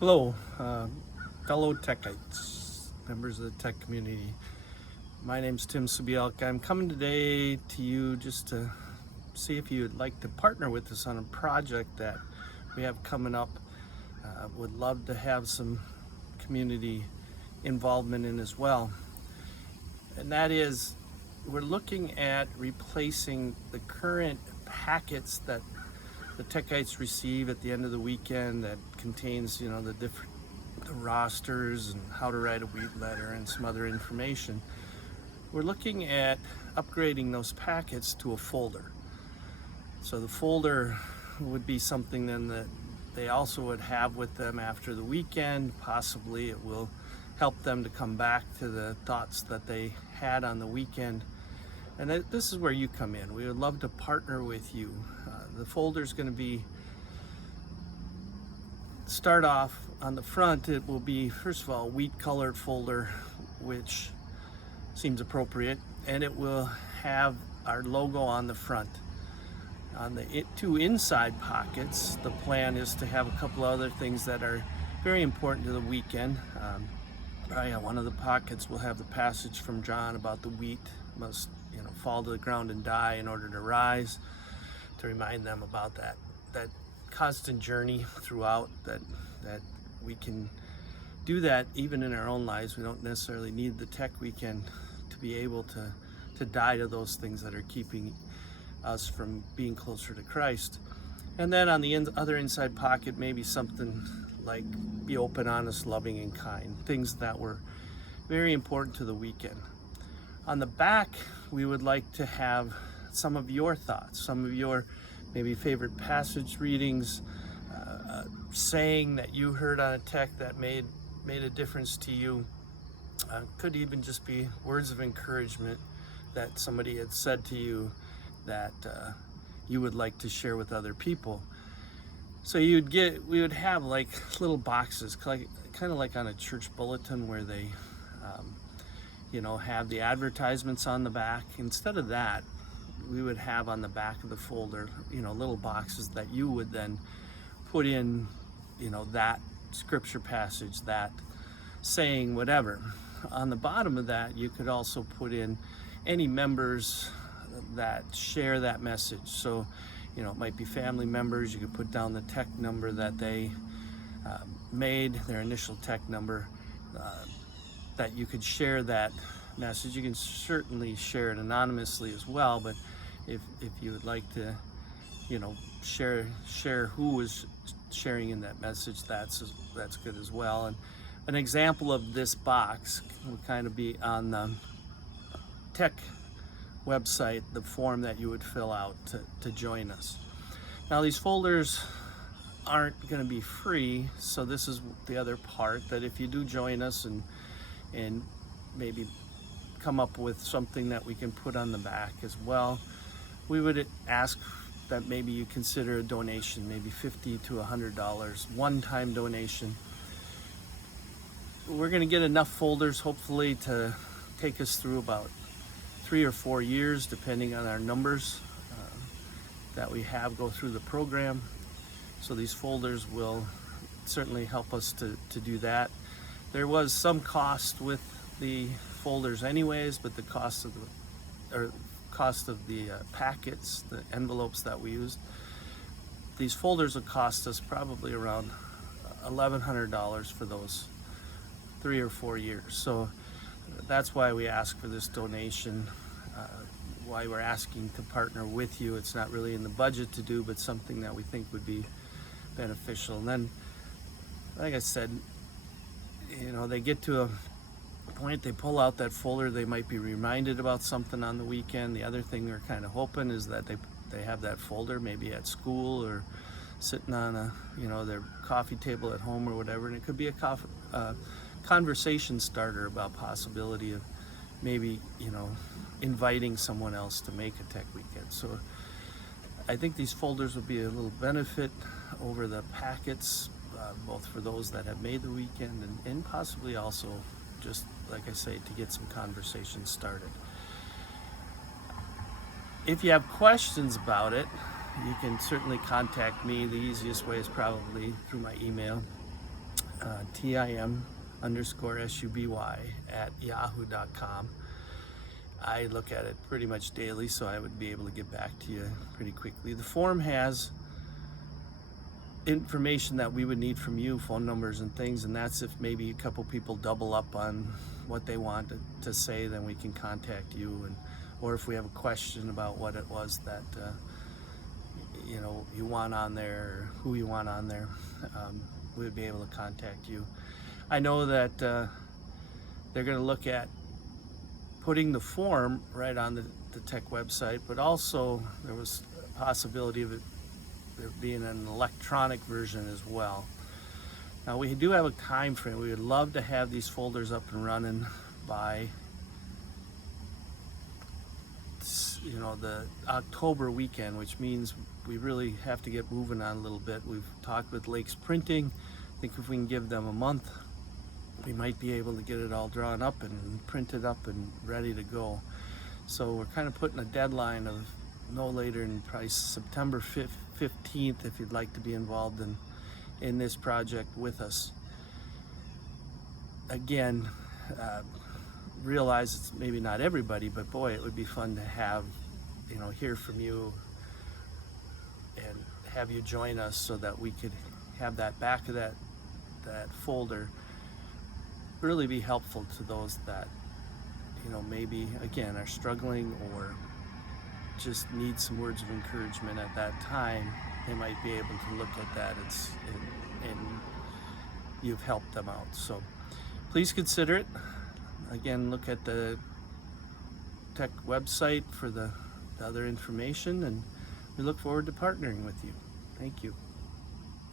Hello, fellow TECites, members of the tech community. My name's Tim Subielka. I'm coming today to you just to see if you would like to partner with us on a project that we have coming up. Would love to have some community involvement in as well. And that is, we're looking at replacing the current packets that the TECites receive at the end of the weekend that contains, the rosters and how to write a weed letter and some other information. We're looking at upgrading those packets to a folder. So the folder would be something then that they also would have with them after the weekend. Possibly it will help them to come back to the thoughts that they had on the weekend. And this is where you come in. We would love to partner with you. The folder is going to be, start off on the front, it will be, first of all, a wheat colored folder, which seems appropriate, and it will have our logo on the front. On the two inside pockets, the plan is to have a couple of other things that are very important to the weekend. One of the pockets will have the passage from John about the wheat must fall to the ground and die in order to rise, to remind them about that constant journey throughout, that we can do that even in our own lives. We don't necessarily need the tech weekend to be able to die to those things that are keeping us from being closer to Christ. And then on the other inside pocket, maybe something like be open, honest, loving, and kind, things that were very important to the weekend. On the back, we would like to have some of your thoughts, some of your maybe favorite passage readings, saying that you heard on a tech that made a difference to you. Could even just be words of encouragement that somebody had said to you that you would like to share with other people. So we would have like little boxes, kind of like on a church bulletin where they have the advertisements on the back. Instead of that, we would have on the back of the folder, little boxes that you would then put in, that scripture passage, that saying, whatever. On the bottom of that, you could also put in any members that share that message. So, it might be family members. You could put down the tech number that they made, their initial tech number, that you could share that message. You can certainly share it anonymously as well, but if you would like to, share who was sharing in that message, that's good as well. And an example of this box will kind of be on the tech website, the form that you would fill out to join us. Now, these folders aren't going to be free, so this is the other part, that if you do join us and maybe come up with something that we can put on the back as well, we would ask that maybe you consider a donation, maybe $50 to $100, one-time donation. We're going to get enough folders, hopefully, to take us through about 3 or 4 years, depending on our numbers that we have go through the program. So these folders will certainly help us to do that. There was some cost with the folders anyways, but the cost of the packets, the envelopes that we used, these folders will cost us probably around $1,100 for those 3 or 4 years. So that's why we ask for this donation, why we're asking to partner with you. It's not really in the budget to do, but something that we think would be beneficial. And then, like I said, they get to a point, they pull out that folder, they might be reminded about something on the weekend. The other thing we're kind of hoping is that they have that folder maybe at school or sitting on their coffee table at home or whatever, and it could be a conversation starter about possibility of maybe inviting someone else to make a tech weekend. So I think these folders will be a little benefit over the packets, both for those that have made the weekend and possibly also, just like I say, to get some conversation started. If you have questions about it, you can certainly contact me. The easiest way is probably through my email. tim_suby@yahoo.com. I look at it pretty much daily, so I would be able to get back to you pretty quickly. The form has information that we would need from you, phone numbers and things, and that's if maybe a couple people double up on what they want to say, then we can contact you, and or if we have a question about what it was that you want on there, or who you want on there, we would be able to contact you. I know that they're going to look at putting the form right on the TEC website, but also there was a possibility of it there being an electronic version as well. Now we do have a time frame. We would love to have these folders up and running by the October weekend, which means we really have to get moving on a little bit. We've talked with Lakes Printing. I think if we can give them a month, we might be able to get it all drawn up and printed up and ready to go. So we're kind of putting a deadline of no later than probably September 15th if you'd like to be involved in this project with us. Again, realize it's maybe not everybody, but boy, it would be fun to have, hear from you and have you join us so that we could have that back of that folder really be helpful to those that, maybe again are struggling or just need some words of encouragement at that time. They might be able to look at that and you've helped them out. So please consider it. Again, look at the TEC website for the other information, and we look forward to partnering with you. Thank you.